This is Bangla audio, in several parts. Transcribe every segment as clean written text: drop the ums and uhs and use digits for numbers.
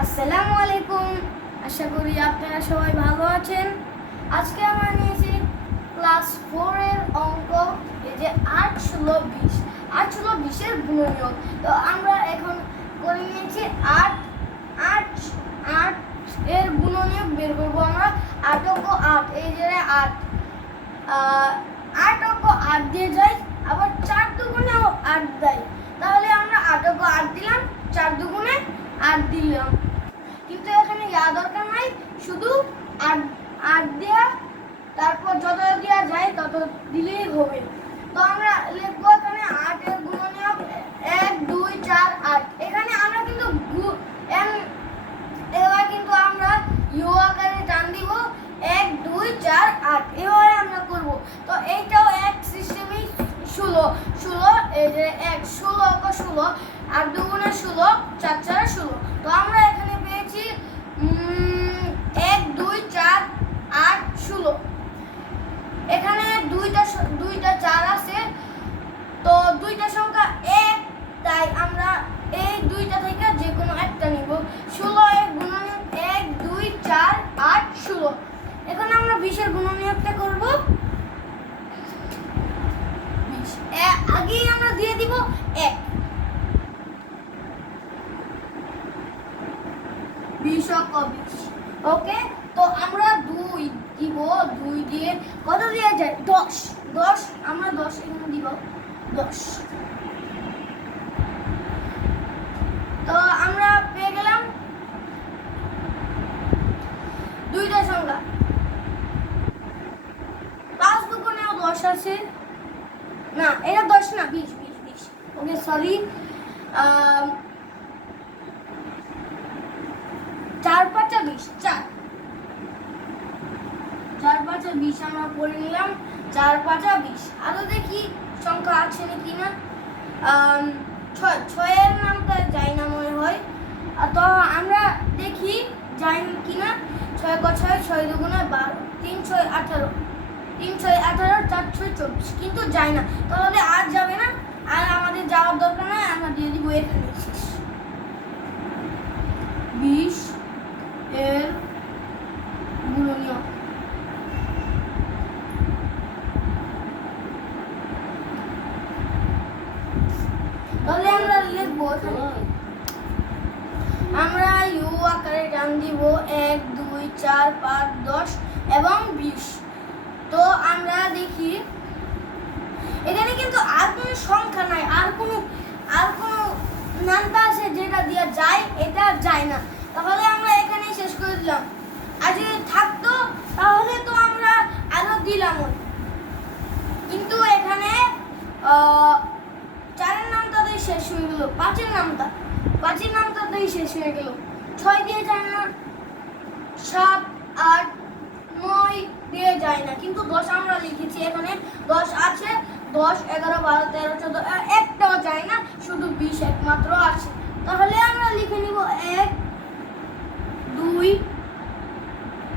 আসসালামু আলাইকুম। আশা করি আপনারা সবাই ভালো আছেন। আজকে আমরা নিয়েছি ক্লাস 4 এর অঙ্ক, এই যে 8 16 20। 8 16 20 এর গুণনীয়ক। তো আমরা এখন করে নিয়েছি 8 8 8 এর গুণনীয়ক বের করব আমরা। 8 অঙ্ক 8, এই যে 8 8 অঙ্ক 8 দিয়ে যায়, আবার 4 দুগুণেও 8 দেয়। তাহলে আমরা 8 অঙ্ক 8 দিলাম, 4 দুগুণে 8 দিলাম, কিন্তু এখানে দরকার নাই, শুধু 8 দেওয়া, তারপর যত দেওয়া যায় তত দিলেই হবে। তো আমরা লিখবো এখানে 8 এর গুণনীয়ক 1 2 4 8। এখানে আমরা কিন্তু এবার কিন্তু আমরা ইউ আকারে টান দিব, 1 2 4 8 এভাবে আমরা করব। তো এইটাও এক সিস্টেমই 16 16, এই যে 1 16 অঙ্ক 16, 8 দুগুণে 16, 4 4 16। তো আমরা এখানে পেয়েছি 1 2 4 8 16। এখানে দুইটা 4 আছে, তো দুইটা সংখ্যা 1, তাই আমরা এই দুইটা থেকে যে কোনো একটা নিব। 16 এর গুণনীয়ক 1 2 4 8 16। এখন আমরা 20 এর গুণনীয়কটা করব। 20 আগেই আমরা দিয়ে দিব 1, 20 অঙ্ক 20। ওকে, তো আমরা 2 দিব, 2 দিয়ে কত দেওয়া যায়? 10 10, আমরা 10 এখানে দিব 10। তো আমরা পেয়ে গেলাম দুইটা সংখ্যা। 5 দুগুণেও 10 আছে, না এটা 10 না, 20 20 20। ওকে সরি, 4 5 20, 4 4 5 20 আমরা পড়ে নিলাম। 4 5 20। আরো দেখি সংখ্যা আছে নাকি না। 6 এর নামটা যায় না মনে হয়, তো আমরা দেখি যায় কিনা। 6 ক 6, 6 দুগুণে 12, 3 6 18, 3 6 18, 4 6 24, কিন্তু যায় না। তাহলে আর যাবে না, আর আমাদের যাওয়ার দরকার নাই, আমরা দিয়ে দিব এখানে শেষ। 20 এর গুণনীয়ক তাহলে আমরা লিখবো এখানে, আমরা ইউ আকারে টান দিব 1 2 4 5 10 এবং 20। তো আমরা দেখি এখানে কিন্তু আর কোনো সংখ্যা নাই, আর কোনো নামটা আছে যেটা দেওয়া যায়, এটা যায় না। তাহলে আমরা এখানে শেষ করে দিলাম। আর যদি থাকতো তাহলে তো আমরা আরো দিলাম, কিন্তু এখানে 4 এর নামটাতেই শেষ হয়ে গেল, 5 এর নামটাতেই শেষ হয়ে গেল। 6 দিয়ে যায় না, 7 8 9 দিয়ে যায় না, কিন্তু 10 আমরা লিখেছি, এখানে 10 আছে। 10 11 12 13 14 একটাও যায় না, শুধু 20 একমাত্র আছে। তাহলে আমরা লিখে নিব 1 2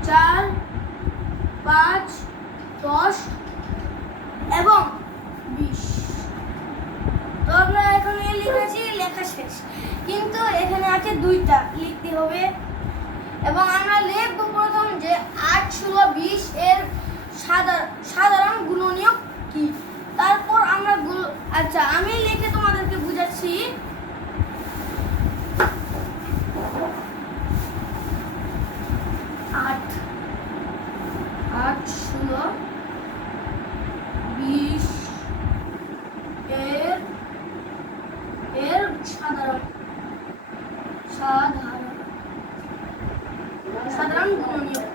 4 5 10 এবং 20। তো আমরা এখন লিখেছি, লেখা শেষ, কিন্তু এখানে আছে দুইটা লিখতে হবে। এবং আমরা লিখব প্রথম যে 8 16 20 এর সাধারণ গুণনীয়ক কি। তারপর আমরা আচ্ছা আমি লিখে তোমাদেরকে বুঝাচ্ছি। 8 8 16 20 এর সাধারণ গুণনীয়ক।